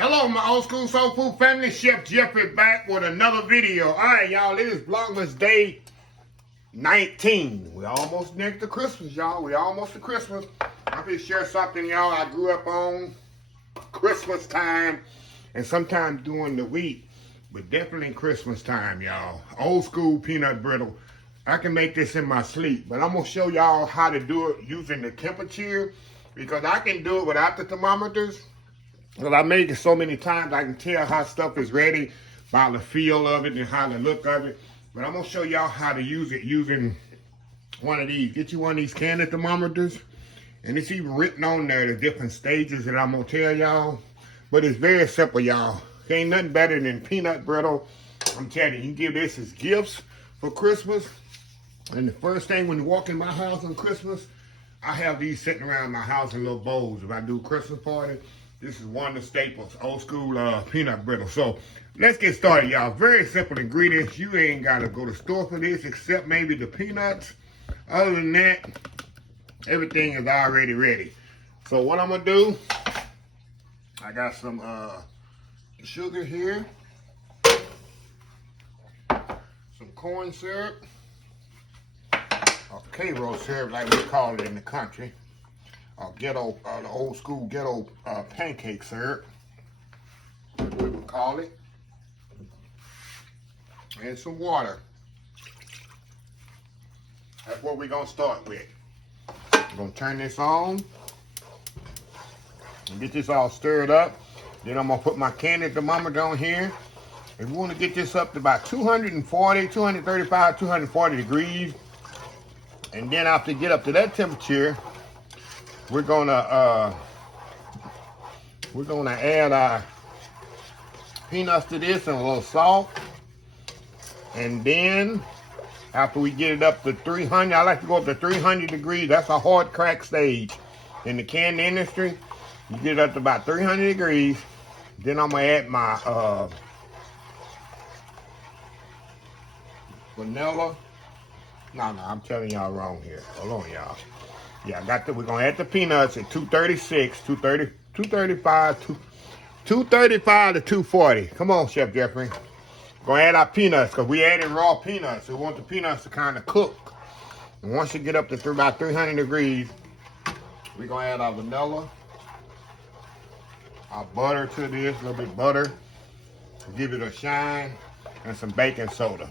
Hello, my old school soul food family. Chef Jeffrey back with another video. All right, y'all. It is Vlogmas day 19. We almost next to Christmas, y'all. We almost to Christmas. I'm going to share something, y'all, I grew up on Christmas time and sometimes during the week, but definitely Christmas time, y'all. Old school peanut brittle. I can make this in my sleep, but I'm going to show y'all how to do it using the temperature because I can do it without the thermometers. Because I made it so many times, I can tell how stuff is ready by the feel of it and how the look of it. But I'm going to show y'all how to use it using one of these. Get you one of these candle thermometers. And it's even written on there the different stages that I'm going to tell y'all. But it's very simple, y'all. Ain't nothing better than peanut brittle. I'm telling you, you can give this as gifts for Christmas. And the first thing when you walk in my house on Christmas, I have these sitting around my house in little bowls. If I do a Christmas party, this is one of the staples, old school peanut brittle. So let's get started, y'all. Very simple ingredients. You ain't got to go to the store for this except maybe the peanuts. Other than that, everything is already ready. So what I'm going to do, I got some sugar here, some corn syrup, or K-roll syrup like we call it in the country. Ghetto, the old school ghetto pancake syrup, that's what we call it, and some water. That's what we're gonna start with. We're gonna turn this on and get this all stirred up. Then I'm gonna put my candle thermometer on here. And we want to get this up to about 240, 235, 240 degrees. And then after get up to that temperature, we're gonna add our peanuts to this and a little salt. And then after we get it up to 300, I like to go up to 300 degrees. That's a hard crack stage in the candy industry. You get it up to about 300 degrees. Then I'm gonna add my vanilla. No, I'm telling y'all wrong here. Hold on, y'all. Yeah, we're gonna add the peanuts at 236, 235 to 240. Come on, Chef Jeffrey. We're gonna add our peanuts because we added raw peanuts. So we want the peanuts to kind of cook. And once you get up to about 300 degrees, we're gonna add our vanilla, our butter to this, a little bit of butter to give it a shine, and some baking soda,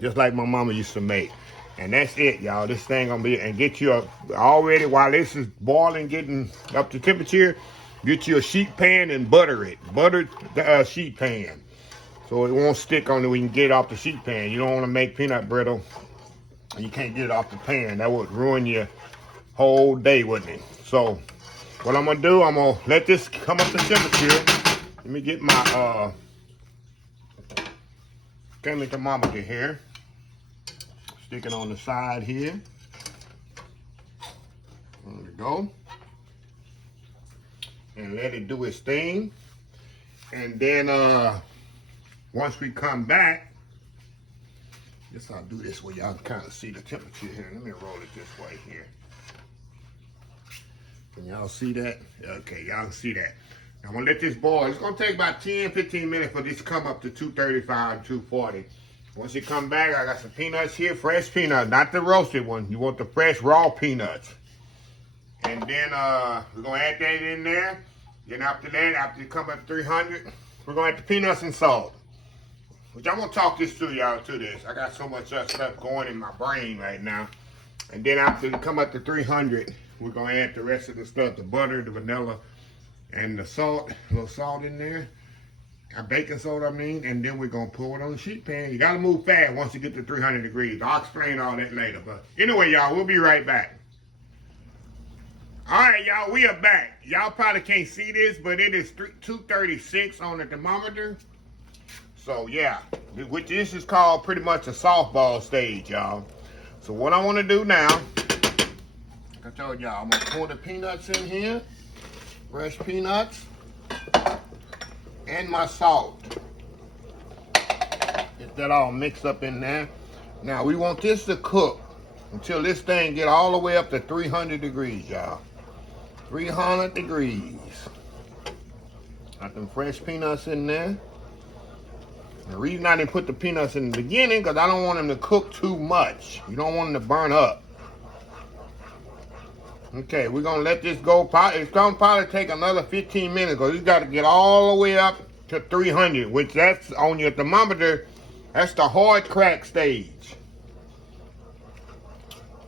just like my mama used to make. And that's it, y'all. This thing gonna be, and get you already while this is boiling, getting up to temperature, get you a sheet pan and butter it. Butter the sheet pan so it won't stick on it. We can get it off the sheet pan. You don't want to make peanut brittle and you can't get it off the pan. That would ruin your whole day, wouldn't it? So what I'm gonna do, I'm gonna let this come up to temperature. Let me get my candle thermometer here. Stick it on the side here. There we go. And let it do its thing. And then once we come back, guess I'll do this where y'all can kind of see the temperature here. Let me roll it this way here. Can y'all see that? Okay, y'all can see that. Now, I'm gonna let this boil. It's gonna take about 10-15 minutes for this to come up to 235, 240. Once you come back, I got some peanuts here, fresh peanuts, not the roasted one. You want the fresh, raw peanuts. And then we're gonna add that in there. Then after that, after you come up to 300, we're gonna add the peanuts and salt. Which I'm gonna talk this to y'all to this. I got so much stuff going in my brain right now. And then after you come up to 300, we're gonna add the rest of the stuff, the butter, the vanilla, and the salt, a little salt in there. Baking soda, and then we're gonna pour it on the sheet pan. You gotta move fast once you get to 300 degrees. I'll explain all that later, but anyway, y'all, we'll be right back. All right, y'all, we are back. Y'all probably can't see this, but it is 236 on the thermometer. So yeah, which this is called pretty much a softball stage, y'all. So what I wanna do now, like I told y'all, I'm gonna pour the peanuts in here, fresh peanuts, and my salt. Get that all mixed up in there. Now we want this to cook until this thing get all the way up to 300 degrees, y'all. 300 degrees. Got them fresh peanuts in there. The reason I didn't put the peanuts in the beginning, because I don't want them to cook too much. You don't want them to burn up. Okay, we're going to let this go. It's going to probably take another 15 minutes, because it's got to get all the way up to 300, which that's on your thermometer. That's the hard crack stage.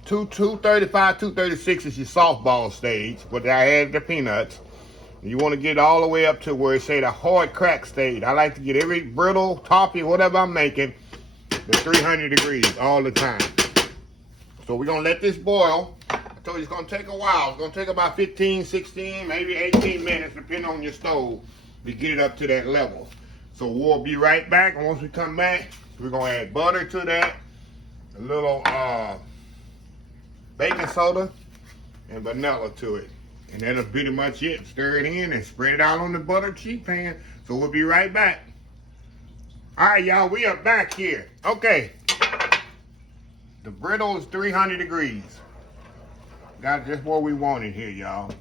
235, 236 is your softball stage, but I added the peanuts. You want to get all the way up to where it say the hard crack stage. I like to get every brittle, toffee, whatever I'm making, to 300 degrees all the time. So we're going to let this boil. I told you it's going to take a while. It's going to take about 15, 16, maybe 18 minutes, depending on your stove, to get it up to that level. So we'll be right back. And once we come back, we're going to add butter to that, a little baking soda, and vanilla to it. And that'll pretty much it. Stir it in and spread it out on the buttered sheet pan. So we'll be right back. All right, y'all, we are back here. Okay. The brittle is 300 degrees. Got just what we wanted here, y'all.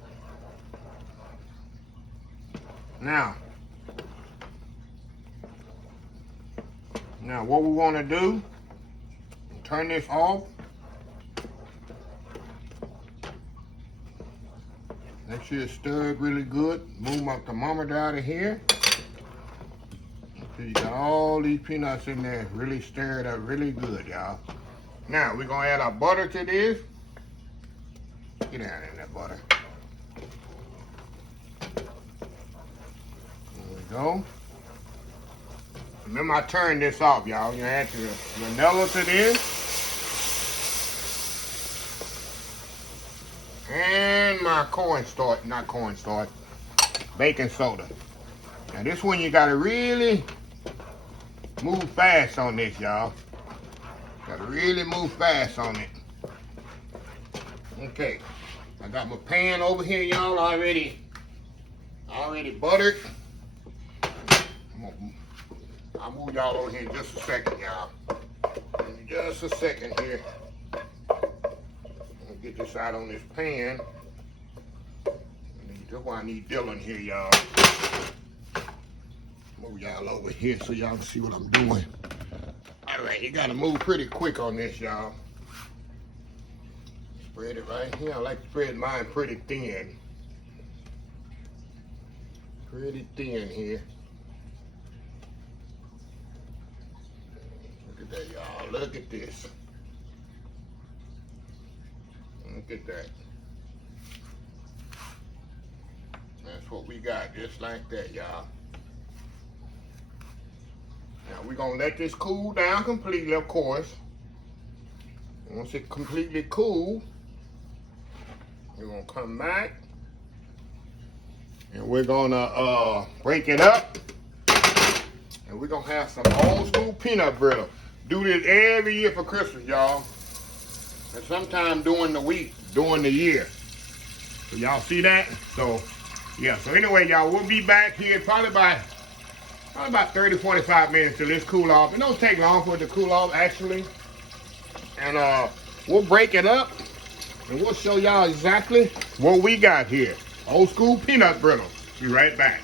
Now what we want to do, turn this off. Make sure it's stirred really good. Move my thermometer out of here. So you got all these peanuts in there, really stirred up really good, y'all. Now we're gonna add our butter to this. Get down in that butter. There we go. Remember, I turned this off, y'all. You add your vanilla to this. And my baking soda. Now this one you gotta really move fast on this, y'all. Gotta really move fast on it. Okay, I got my pan over here, y'all, already buttered. I'll move y'all over here in just a second, y'all. In just a second here. Get this out on this pan. That's why I need Dylan here, y'all. Move y'all over here so y'all can see what I'm doing. All right, you gotta move pretty quick on this, y'all. Spread it right here. I like to spread mine pretty thin. Pretty thin here. Look at that, y'all. Look at this. Look at that. That's what we got, just like that, y'all. Now we're gonna let this cool down completely, of course. Once it completely cool, we're gonna come back and we're gonna break it up, and we're gonna have some old school peanut brittle. Do this every year for Christmas, y'all. And sometime during the week, during the year. So y'all see that? So yeah, so anyway, y'all, we'll be back here probably about 30, 45 minutes till this cool off. It don't take long for it to cool off, actually. And we'll break it up and we'll show y'all exactly what we got here. Old school peanut brittle. Be right back.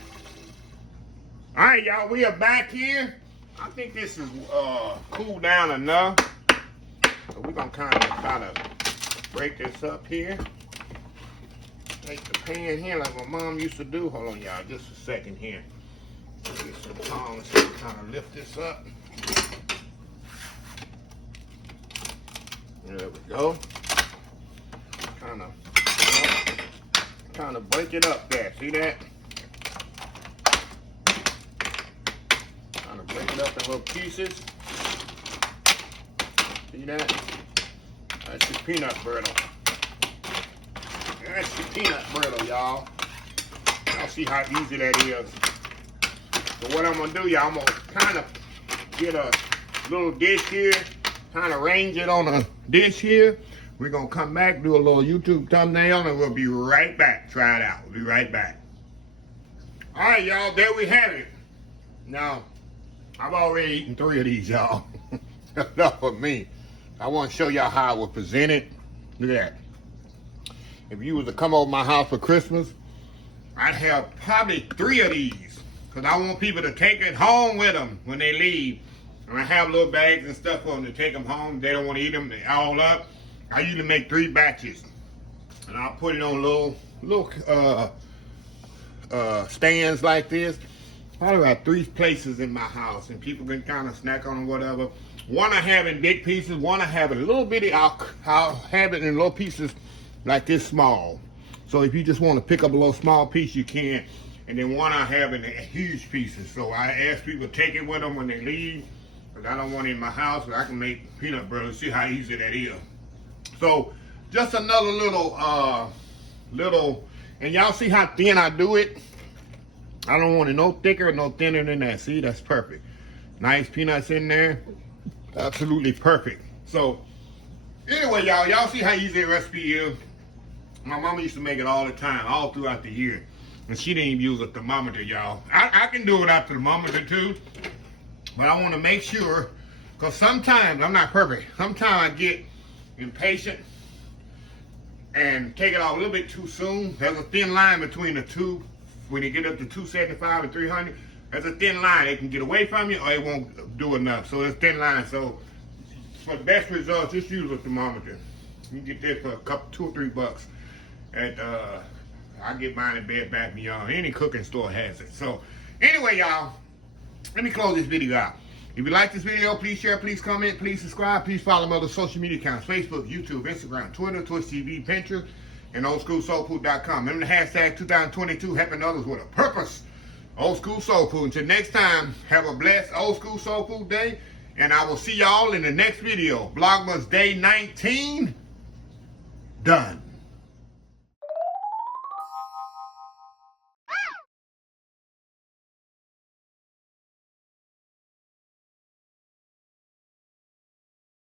All right, y'all, we are back here. I think this is cooled down enough. So we're gonna kind of try to break this up here. Take the pan here like my mom used to do. Hold on, y'all, just a second here. Get some tongs to kind of lift this up. There we go. Kind of break it up there. See that? Kind of break it up in little pieces. See that? That's your peanut brittle. That's your peanut brittle, y'all. Y'all see how easy that is. So what I'm gonna do, y'all, I'm gonna kind of get a little dish here, kind of range it on a dish here. We're gonna come back, do a little YouTube thumbnail, and we'll be right back. Try it out. We'll be right back. All right, y'all, there we have it. Now, I've already eaten 3 of these, y'all. Enough for me. I want to show y'all how it was presented. Look at that. If you was to come over my house for Christmas, I'd have probably 3 of these because I want people to take it home with them when they leave. And I have little bags and stuff for them to take them home. They don't want to eat them all up. I usually make 3 batches. And I'll put it on little stands like this. Probably about 3 places in my house, and people can kind of snack on them, whatever. One I have in big pieces, one I have in a little bitty. I'll have it in little pieces like this small. So if you just want to pick up a little small piece, you can. And then one I have in huge pieces. So I ask people to take it with them when they leave, because I don't want it in my house, but I can make peanut butter. See how easy that is. So just another little, and y'all see how thin I do it? I don't want it no thicker or no thinner than that. See, that's perfect. Nice peanuts in there. Absolutely perfect. So anyway, y'all see how easy the recipe is? My mama used to make it all the time, all throughout the year. And she didn't even use a thermometer, y'all. I can do it without the thermometer too. But I want to make sure, because sometimes, I'm not perfect. Sometimes I get impatient and take it off a little bit too soon. There's a thin line between the two. When you get up to 275 and 300, there's a thin line. It can get away from you or it won't do enough. So there's a thin line. So for the best results, just use a thermometer. You can get that for a couple, $2 or $3 at I get mine in Bed Bath & Beyond. Any cooking store has it. So anyway, y'all, let me close this video out. If you like this video, please share, please comment, please subscribe, please follow my other social media accounts: Facebook, YouTube, Instagram, Twitter, Twitch TV, Pinterest, and oldschoolsoulfood.com. Remember the hashtag 2022, helping others with a purpose. Old School Soul Food. Until next time, have a blessed Old School Soul Food day, and I will see y'all in the next video. Vlogmas Day 19 done.